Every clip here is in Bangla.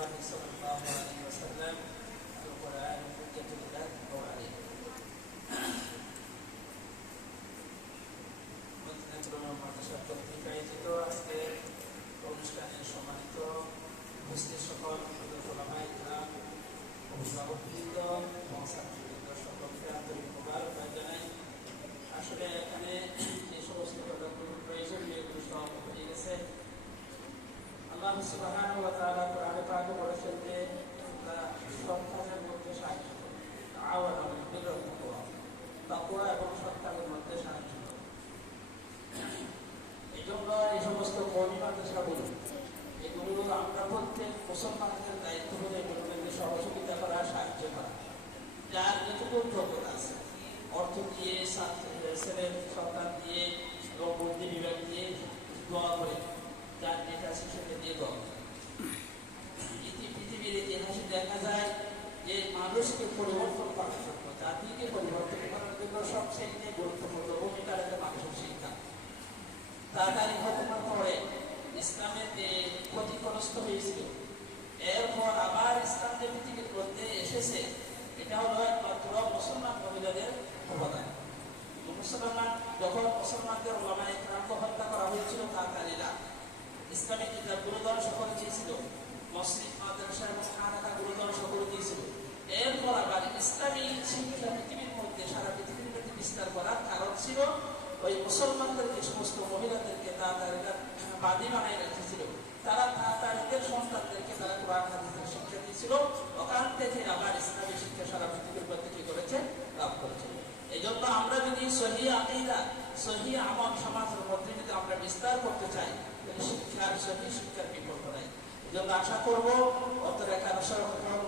الله صلى الله عليه وسلم القرآن حجة لله أو عليه আজকে অনুষ্ঠানের সম্মানিত উপস্থিত সকল অভিভাবকবৃন্দ এবং ছাত্রবৃন্দ সকলকে আন্তরিক মোবারকবাদ জানাই। আসলে এখানে যে সমস্ত কথাগুলো প্রয়োজন এগুলো সব হয়ে গেছে। আল্লাহ সুবহানাহু ওয়া তাআলা কোরআনে পাকে বলেছেন যে সৎ কাজের মধ্যে সাহায্য করো, তাআওয়ানু বিল বিররি ওয়াত তাকওয়া এবং সৎ কাজের মধ্যে সাহায্য করো। এই জন্য এই সমস্ত কওমি মাদ্রাসাগুলো এগুলো আমরা প্রত্যেক মুসলমানদের দায়িত্ব হলে এগুলোকে সহযোগিতা করা, সাহায্য করা, যার যতটুকু যোগ্যতা আছে অর্থ দিয়ে, ছেলের সন্তান দিয়ে এবং বুদ্ধি বিভাগ দিয়ে দোয়া করে, যার যেটা আছে সেটা দিয়ে দোয়া করে। পৃথিবীর ইতিহাসে দেখা যায় যে মানুষকে পরিবর্তন করার জন্য, জাতিকে পরিবর্তন করার জন্য সবচেয়ে গুরুত্বপূর্ণ ভূমিকা রাখে মানুষের শিক্ষা। তাড়াতাড়ি ঘটনার পরে ইসলামের যে ক্ষতিগ্রস্ত হয়েছিল, এরপর আবার ইসলাম যে পৃথিবীর মধ্যে এসেছে, এটা হলো একমাত্র মুসলমান মহিলাদের অবদান। মুসলমানদের ওলামায়ে কেরামকে হত্যা করা হয়েছিল কাতারিরা, ইসলামী কিতাবগুলো ধ্বংস করে দিয়েছিল, মসজিদ মাদ্রাসা এবং খানাকাগুলো ধ্বংস করে দিয়েছিল। এরপর আবার ইসলামী শিক্ষা পৃথিবীর মধ্যে, সারা পৃথিবীর মধ্যে বিস্তার করার কারণ ছিল ওই মুসলমানদের যে সমস্ত মহিলাদেরকে তাড়াতাড়িরা বাদী বানাই রেখেছিল, তারা তাড়াতাড়িদের সন্তানদেরকে তারা কোরআন হাদিসের শিক্ষা দিয়েছিল। ওখান থেকে আবার ইসলামী শিক্ষা সারা পৃথিবীর মধ্যে কি করেছে, লাভ করেছে। এই জন্য আমরা যদি সহিহ আকীদা, সহিহ আমল সমাজের মধ্যে যদি আমরা বিস্তার করতে চাই, তাহলে শিক্ষার সহিহ শিক্ষার বিকল্প নাই। এই জন্য আশা করবো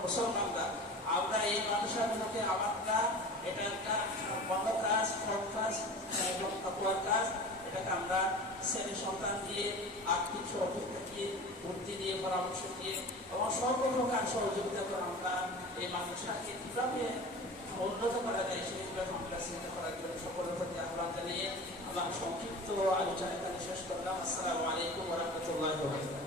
মুসলমানরা আমরা এই মাদ্রাসাগুলোকে আমরা এটা একটা বড় কাজ, সৎ কাজ এবং তাকওয়ার কাজ, এটাকে আমরা ছেলে সন্তান দিয়ে, আর্থিক সহযোগিতা দিয়ে, বুদ্ধি দিয়ে, পরামর্শ দিয়ে এবং সর্বপ্রকার সহযোগিতা করে আমরা এই মাদ্রাসাকে কিভাবে উন্নত করা যায় সেইভাবে আমরা চিন্তা করার জন্য সকলের প্রতি আহ্বান জানিয়ে আমার সংক্ষিপ্ত আলোচনা এখানে শেষ করলাম। আসসালামু আলাইকুম ওয়া রাহমাতুল্লাহি ওয়া বারাকাতুহু।